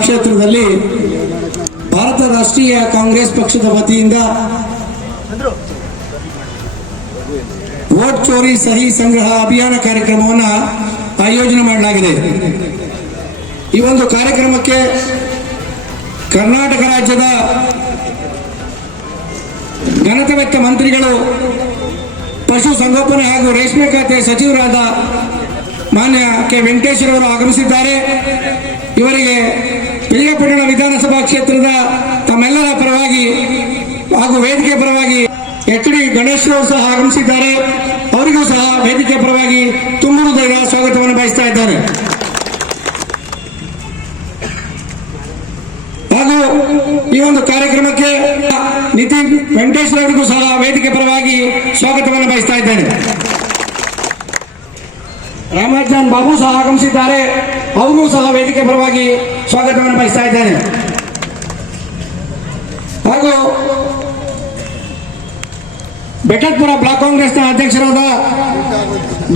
ಕ್ಷೇತ್ರದಲ್ಲಿ ಭಾರತ ರಾಷ್ಟ್ರೀಯ ಕಾಂಗ್ರೆಸ್ ಪಕ್ಷದ ವತಿಯಿಂದ ವೋಟ್ ಚೋರಿ ಸಹಿ ಸಂಗ್ರಹ ಅಭಿಯಾನ ಕಾರ್ಯಕ್ರಮವನ್ನು ಆಯೋಜನೆ ಮಾಡಲಾಗಿದೆ. ಈ ಒಂದು ಕಾರ್ಯಕ್ರಮಕ್ಕೆ ಕರ್ನಾಟಕ ರಾಜ್ಯದ ಘನತೆವೆತ್ತ ಮಂತ್ರಿಗಳು, ಪಶು ಸಂಗೋಪನೆ ಹಾಗೂ ರೇಷ್ಮೆ ಖಾತೆ ಸಚಿವರಾದ ಮಾನ್ಯ ಕೆ. ವೆಂಕಟೇಶ್ವರವರು ಆಗಮಿಸಿದ್ದಾರೆ. ಇವರಿಗೆ ಪಿರಿಯಾಪಟ್ಟಣ ವಿಧಾನಸಭಾ ಕ್ಷೇತ್ರದ ತಮ್ಮೆಲ್ಲರ ಪರವಾಗಿ ಹಾಗೂ ವೇದಿಕೆ ಪರವಾಗಿ ಎಚ್ ಡಿ ಗಣೇಶ್ರವರು ಸಹ ಆಗಮಿಸಿದ್ದಾರೆ. ಅವರಿಗೂ ಸಹ ವೇದಿಕೆ ಪರವಾಗಿ ತುಂಬ ಹೃದಯದ ಸ್ವಾಗತವನ್ನು ಬಯಸ್ತಾ ಇದ್ದಾರೆ. ಹಾಗೂ ಈ ಒಂದು ಕಾರ್ಯಕ್ರಮಕ್ಕೆ ನಿತಿನ್ ವೆಂಕಟೇಶ್ವರ ಅವರಿಗೂ ಸಹ ವೇದಿಕೆ ಪರವಾಗಿ ಸ್ವಾಗತವನ್ನು ಬಯಸ್ತಾ ಇದ್ದೇನೆ. ರಾಮಾಜಾನ್ ಬಾಬು ಸಹ ಆಗಮಿಸಿದ್ದಾರೆ. ಅವರಿಗೂ ಸಹ ವೇದಿಕೆ ಪರವಾಗಿ ಸ್ವಾಗತವನ್ನು ಬಯಸ್ತಾ ಇದ್ದೇನೆ. ಹಾಗೂ ಬೆಟ್ಟತ್ಪುರ ಬ್ಲಾಕ್ ಕಾಂಗ್ರೆಸ್ನ ಅಧ್ಯಕ್ಷರಾದ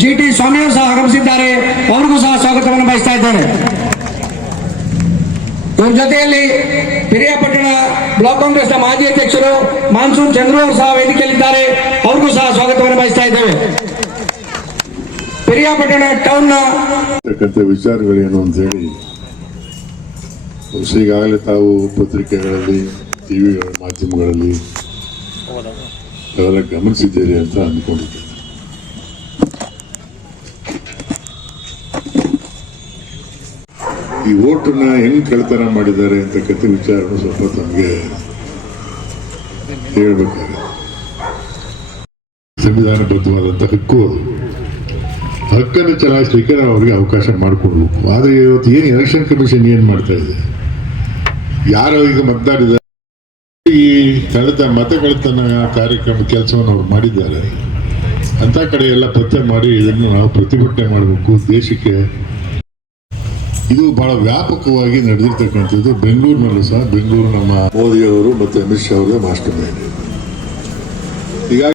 ಜಿ ಟಿ ಸ್ವಾಮಿಯವರು ಸಹ ಆಗಮಿಸಿದ್ದಾರೆ. ಅವರಿಗೂ ಸಹ ಸ್ವಾಗತವನ್ನು ಬಯಸ್ತಾ ಇದ್ದೇನೆ. ಇವರ ಜೊತೆಯಲ್ಲಿ ಪಿರಿಯಾಪಟ್ಟಣ ಬ್ಲಾಕ್ ಕಾಂಗ್ರೆಸ್ನ ಮಾಜಿ ಅಧ್ಯಕ್ಷರು ಮಾನ್ಸೂನ್ ಚಂದ್ರು ಅವರು ಸಹ ವೇದಿಕೆಯಲ್ಲಿದ್ದಾರೆ. ಅವ್ರಿಗೂ ಸಹ ಸ್ವಾಗತ ಪಿರಿಯಾಪಟ್ಟಣ ಟೌನ್ ವಿಚಾರಗಳೇನು ಅಂತ ಹೇಳಿ ಈಗಾಗಲೇ ತಾವು ಪತ್ರಿಕೆಗಳಲ್ಲಿ, ಟಿವಿಗಳ ಮಾಧ್ಯಮಗಳಲ್ಲಿ ಅವೆಲ್ಲ ಗಮನಿಸಿದ್ದೀರಿ ಅಂತ ಅಂದ್ಕೊಂಡಿದ್ದೇನೆ. ಈ ಓಟನ್ನ ಹೆಂಗ್ ಕಳ್ತನ ಮಾಡಿದ್ದಾರೆ ಅಂತಕ್ಕಂಥ ವಿಚಾರ ಸ್ವಲ್ಪ ತಮಗೆ ಹೇಳ್ಬೇಕಾಗುತ್ತೆ. ಸಂವಿಧಾನಬದ್ಧವಾದಂತಹ ಹಕ್ಕು ಹಕ್ಕನ್ನು ಚಲಾಯಿಸಲಿಕ್ಕೆ ನಾವು ಅವರಿಗೆ ಅವಕಾಶ ಮಾಡಿಕೊಡ್ಬೇಕು. ಆದರೆ ಇವತ್ತು ಏನು ಎಲೆಕ್ಷನ್ ಕಮಿಷನ್ ಏನು ಮಾಡ್ತಾ ಇದೆ? ಯಾರು ಈಗ ಮತದಾರಿದ್ದಾರೆ ಈ ಕಳೆದ ಮತಗಳತನ ಕಾರ್ಯಕ್ರಮ ಕೆಲಸವನ್ನು ಅವ್ರು ಮಾಡಿದ್ದಾರೆ. ಅಂತ ಕಡೆ ಎಲ್ಲ ಪತ್ತೆ ಮಾಡಿ ಇದನ್ನು ನಾವು ಪ್ರತಿಭಟನೆ ಮಾಡಬೇಕು. ದೇಶಕ್ಕೆ ಇದು ಬಹಳ ವ್ಯಾಪಕವಾಗಿ ನಡೆದಿರ್ತಕ್ಕಂಥದ್ದು. ಬೆಂಗಳೂರಿನಲ್ಲೂ ಸಹ, ಬೆಂಗಳೂರು ನಮ್ಮ ಮೋದಿಯವರು ಮತ್ತು ಅಮಿತ್ ಶಾ ಅವರಿಗೆ ಮಾಸ್ಟರ್ ಮೈಂಡ್